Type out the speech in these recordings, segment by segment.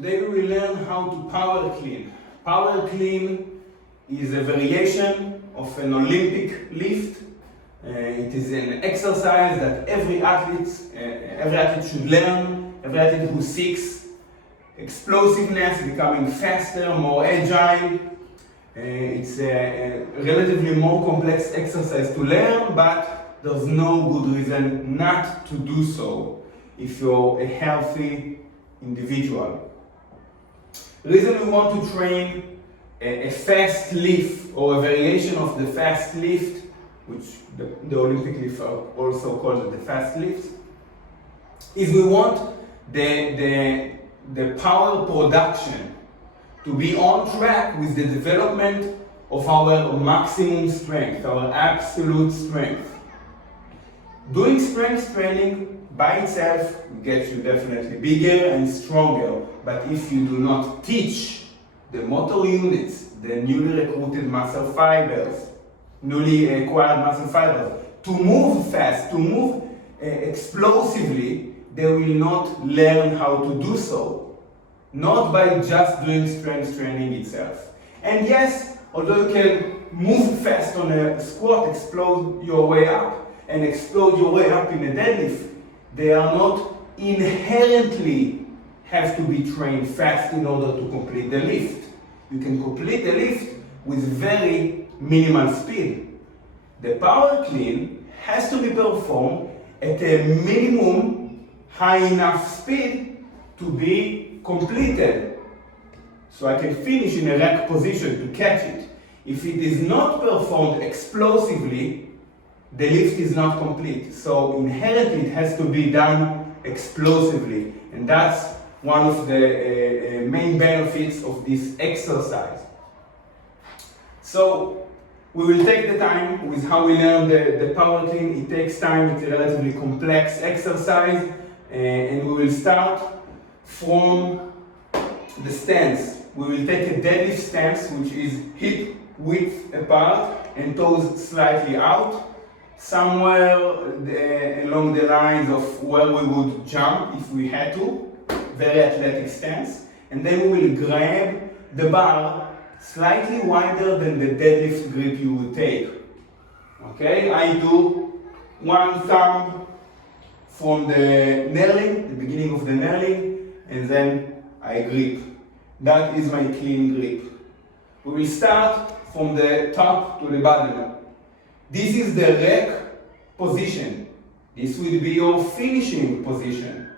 Today we will learn how to power clean. Power clean is a variation of an Olympic lift. It is an exercise that every athlete should learn. Every athlete who seeks explosiveness, becoming faster, more agile. It's a relatively more complex exercise to learn, but there's no good reason not to do so if you're a healthy individual. The reason we want to train a fast lift or a variation of the fast lift, which the Olympic lift are also called the fast lift, is we want the power production to be on track with the development of our maximum strength, our absolute strength. Doing strength training by itself gets you definitely bigger and stronger, but if you do not teach the motor units, the newly recruited muscle fibers, newly acquired muscle fibers, to move fast, to move explosively, they will not learn how to do so. Not by just doing strength training itself. And yes, although you can move fast on a squat, explode your way up, and explode your way up in a deadlift, they are not inherently have to be trained fast in order to complete the lift. You can complete the lift with very minimal speed. The power clean has to be performed at a minimum high enough speed to be completed. So I can finish in a rack position to catch it. If it is not performed explosively, the lift is not complete. So inherently it has to be done explosively. And that's one of the main benefits of this exercise. So we will take the time with how we learn the power clean. It takes time, it's a relatively complex exercise. And we will start from the stance. We will take a deadlift stance, which is hip width apart and toes slightly out, somewhere along the lines of where we would jump if we had to, very athletic stance. And then we will grab the bar slightly wider than the deadlift grip you would take. Okay, I do one thumb from the knurling, the beginning of the knurling, and then I grip. That is my clean grip. We will start from the top to the bottom. This is the rack position. This will be your finishing position.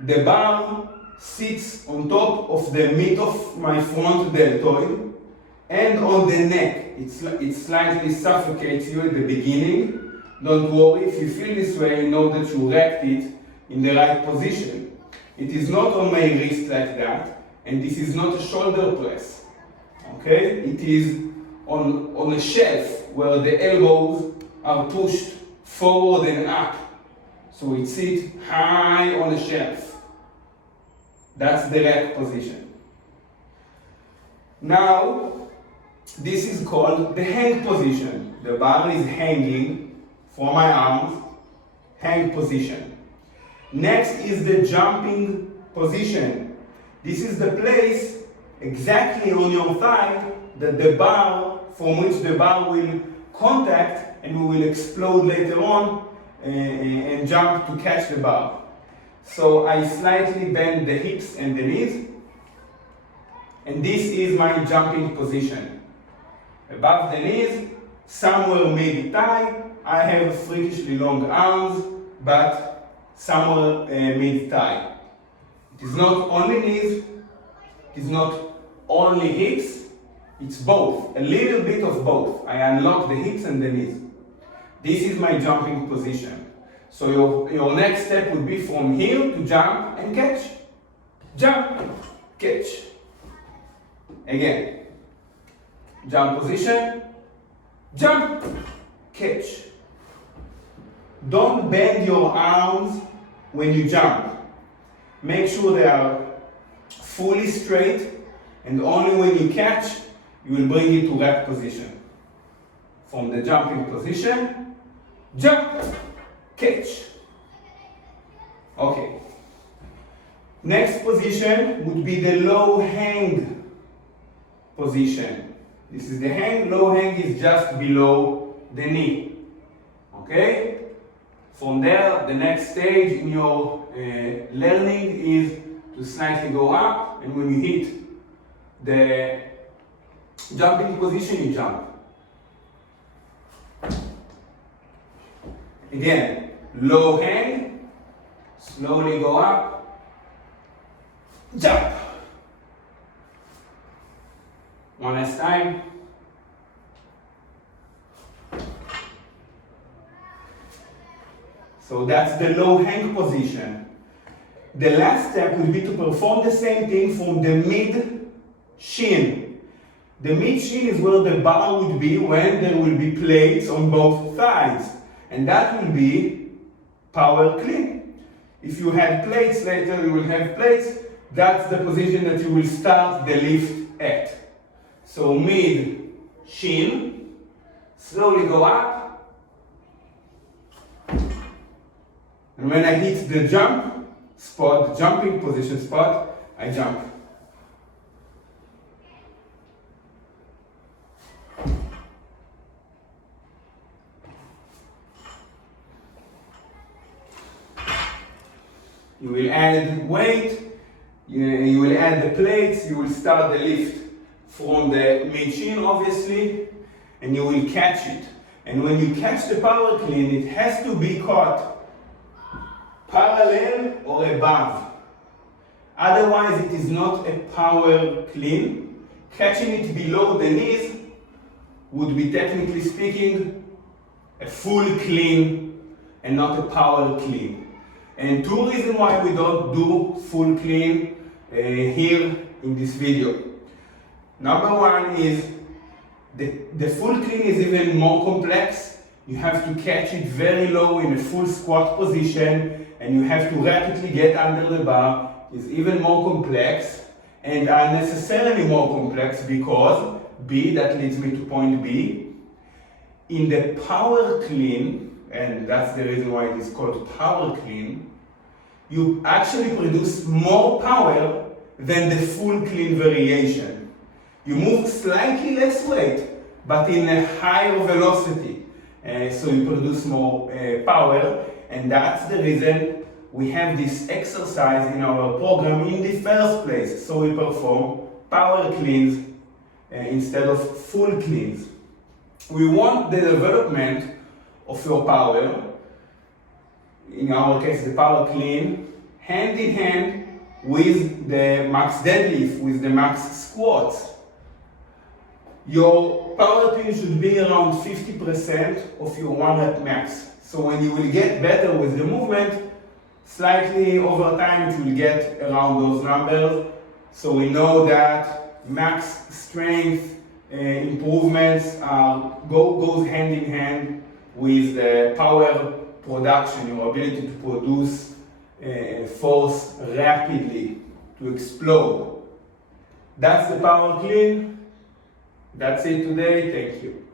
The bar sits on top of the mid of my front deltoid and on the neck. It slightly suffocates you at the beginning. Don't worry, if you feel this way, you know that you racked it in the right position. It is not on my wrist like that, and this is not a shoulder press. Okay? It is on a shelf where the elbows are pushed forward and up. So it sits high on a shelf. That's the rack position. Now, this is called the hang position. The bar is hanging from my arms, hang position. Next is the jumping position. This is the place exactly on your thigh that the bar, from which the bar will contact and we will explode later on and jump to catch the bar. So I slightly bend the hips and the knees, and this is my jumping position. Above the knees, somewhere mid-thigh, I have freakishly long arms, but somewhere mid-thigh. It is not only knees, it is not only hips, it's both, a little bit of both. I unlock the hips and the knees. This is my jumping position. So your next step would be from here to jump and catch. Jump, catch. Again. Jump position, jump, catch. Don't bend your arms when you jump. Make sure they are fully straight, and only when you catch, you will bring it to rack position. From the jumping position, jump, catch. Okay. Next position would be the low hang position. This is the hang. Low hang is just below the knee. Okay? From there, the next stage in your learning is to slightly go up, and when you hit the jumping position, you jump. Again, low hang, slowly go up, jump. One last time. So that's the low hang position. The last step will be to perform the same thing from the mid shin. The mid shin is where the bar would be when there will be plates on both sides. And that will be power clean. If you had plates later, you will have plates. That's the position that you will start the lift at. So mid shin, slowly go up. And when I hit the jump spot, jumping position spot, I jump. You will add weight, you will add the plates, you will start the lift from the mid shin obviously, and you will catch it. And when you catch the power clean, it has to be caught parallel or above. Otherwise it is not a power clean. Catching it below the knees would be, technically speaking, a full clean and not a power clean. And two reasons why we don't do full clean here in this video. Number one is the full clean is even more complex. You have to catch it very low in a full squat position, and you have to rapidly get under the bar. It's even more complex and unnecessarily more complex because that leads me to point B. In the power clean, and that's the reason why it is called power clean, you actually produce more power than the full clean variation. You move slightly less weight, but in a higher velocity. So you produce more power, and that's the reason we have this exercise in our program in the first place. So we perform power cleans instead of full cleans. We want the development of your power, in our case the power clean, hand in hand with the max deadlift, with the max squats. Your power clean should be around 50% of your 1 rep max. So when you will get better with the movement, slightly over time it will get around those numbers. So we know that max strength improvements goes hand in hand with the power production, your ability to produce force rapidly, to explode. That's the power clean. That's it today. Thank you.